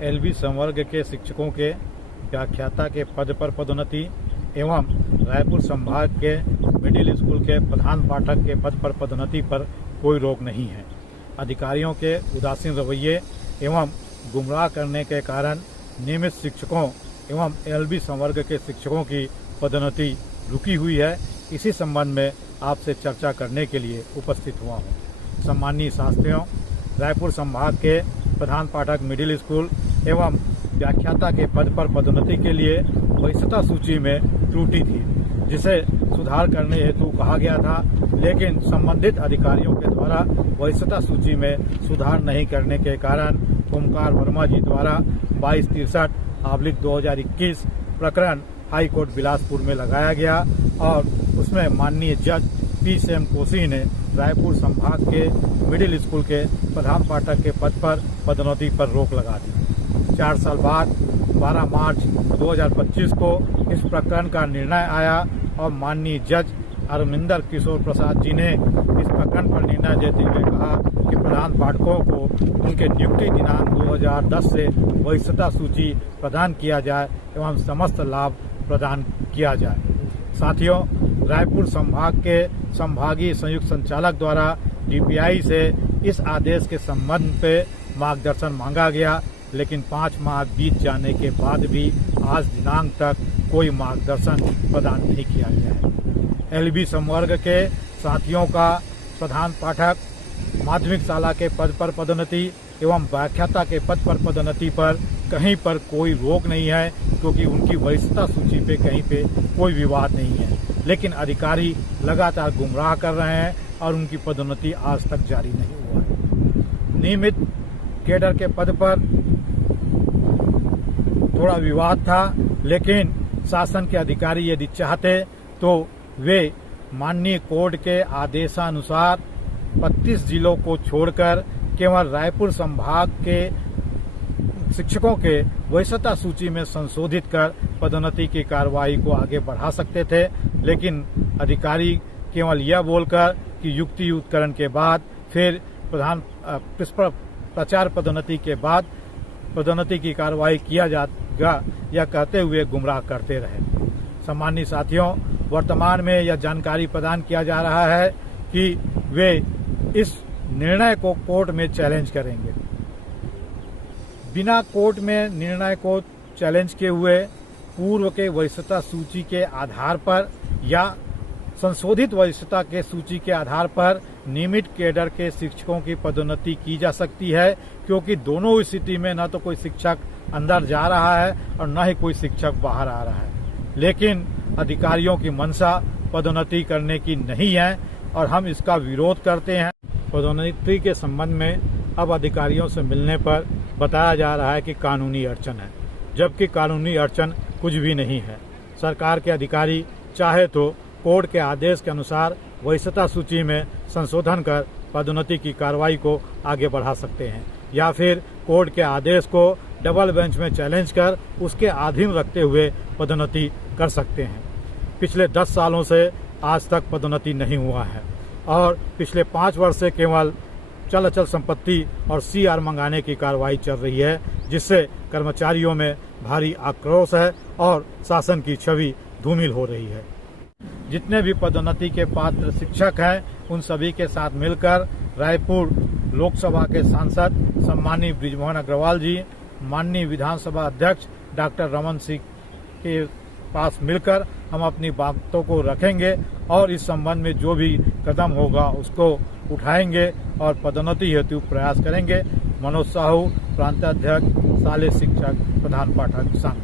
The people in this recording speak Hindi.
एलबी संवर्ग के शिक्षकों के व्याख्याता के पद पर पदोन्नति एवं रायपुर संभाग के मिडिल स्कूल के प्रधान पाठक के पद पर पदोन्नति पर कोई रोक नहीं है। अधिकारियों के उदासीन रवैये एवं गुमराह करने के कारण नियमित शिक्षकों एवं एलबी संवर्ग के शिक्षकों की पदोन्नति रुकी हुई है। इसी संबंध में आपसे चर्चा करने के लिए उपस्थित हुआ हूँ। सम्माननीय शास्त्रियों, रायपुर संभाग के प्रधान पाठक मिडिल स्कूल एवं व्याख्याता के पद पर पदोन्नति के लिए वरिष्ठता सूची में त्रुटि थी, जिसे सुधार करने हेतु कहा गया था, लेकिन संबंधित अधिकारियों के द्वारा वरिष्ठता सूची में सुधार नहीं करने के कारण ओमकार वर्मा जी द्वारा 2263/2021 प्रकरण हाई कोर्ट बिलासपुर में लगाया गया और उसमें माननीय जज पी.एम. कोसी ने रायपुर संभाग के मिडिल स्कूल के प्रधान पाठक के पद पर पदोन्नति पर रोक लगा दी। 4 साल बाद 12 मार्च 2025 को इस प्रकरण का निर्णय आया और माननीय जज अरविंदर किशोर प्रसाद जी ने इस प्रकरण पर निर्णय देते हुए कहा कि प्रधान पाठकों को उनके नियुक्ति दिनांक 2010 से वरिष्ठता सूची प्रदान किया जाए एवं समस्त लाभ प्रदान किया जाए। साथियों, रायपुर संभाग के संभागीय संयुक्त संचालक द्वारा डीपीआई से इस आदेश के संबंध पे मार्गदर्शन मांगा गया, लेकिन 5 माह बीत जाने के बाद भी आज दिनांक तक कोई मार्गदर्शन प्रदान नहीं किया गया है। एलबी संवर्ग के साथियों का प्रधान पाठक माध्यमिक शाला के पद पर पदोन्नति एवं व्याख्याता के पद पर पदोन्नति पर कहीं पर कोई रोक नहीं है, क्योंकि उनकी वरिष्ठता सूची पे कहीं पे कोई विवाद नहीं है, लेकिन अधिकारी लगातार गुमराह कर रहे हैं और उनकी पदोन्नति आज तक जारी नहीं हुआ है। नियमित कैडर के पद पर थोड़ा विवाद था, लेकिन शासन के अधिकारी यदि चाहते तो वे माननीय कोर्ट के आदेशानुसार 32 जिलों को छोड़कर केवल रायपुर संभाग के शिक्षकों के वरिष्ठता सूची में संशोधित कर पदोन्नति की कार्रवाई को आगे बढ़ा सकते थे, लेकिन अधिकारी केवल यह बोलकर कि युक्तियुक्तकरण के बाद फिर प्रचार पदोन्नति के बाद पदोन्नति की कार्रवाई किया जाएगा, यह कहते हुए गुमराह करते रहे। सम्मानित साथियों, वर्तमान में यह जानकारी प्रदान किया जा रहा है कि वे इस निर्णय को कोर्ट में चैलेंज करेंगे। बिना कोर्ट में निर्णय को चैलेंज किए हुए पूर्व के वरिष्ठता सूची के आधार पर या संशोधित वरिष्ठता के सूची के आधार पर नियमित कैडर के शिक्षकों की पदोन्नति की जा सकती है, क्योंकि दोनों स्थिति में न तो कोई शिक्षक अंदर जा रहा है और न ही कोई शिक्षक बाहर आ रहा है। लेकिन अधिकारियों की मंशा पदोन्नति करने की नहीं है और हम इसका विरोध करते हैं। पदोन्नति के संबंध में अब अधिकारियों से मिलने पर बताया जा रहा है कि कानूनी अड़चन है, जबकि कानूनी अड़चन कुछ भी नहीं है। सरकार के अधिकारी चाहे तो कोर्ट के आदेश के अनुसार वरिष्ठता सूची में संशोधन कर पदोन्नति की कार्रवाई को आगे बढ़ा सकते हैं, या फिर कोर्ट के आदेश को डबल बेंच में चैलेंज कर उसके अधीन रखते हुए पदोन्नति कर सकते हैं। पिछले 10 सालों से आज तक पदोन्नति नहीं हुआ है और पिछले 5 वर्ष से केवल चल अचल संपत्ति और सीआर मंगाने की कार्रवाई चल रही है, जिससे कर्मचारियों में भारी आक्रोश है और शासन की छवि धूमिल हो रही है। जितने भी पदोन्नति के पात्र शिक्षक हैं, उन सभी के साथ मिलकर रायपुर लोकसभा के सांसद सम्माननीय बृजमोहन अग्रवाल जी, माननीय विधानसभा अध्यक्ष डॉक्टर रमन सिंह के पास मिलकर हम अपनी बातों को रखेंगे और इस संबंध में जो भी कदम होगा उसको उठाएंगे और पदोन्नति हेतु प्रयास करेंगे। मनोज साहू, प्रांताध्यक्ष, शालेय शिक्षक, प्रधान पाठक संघ।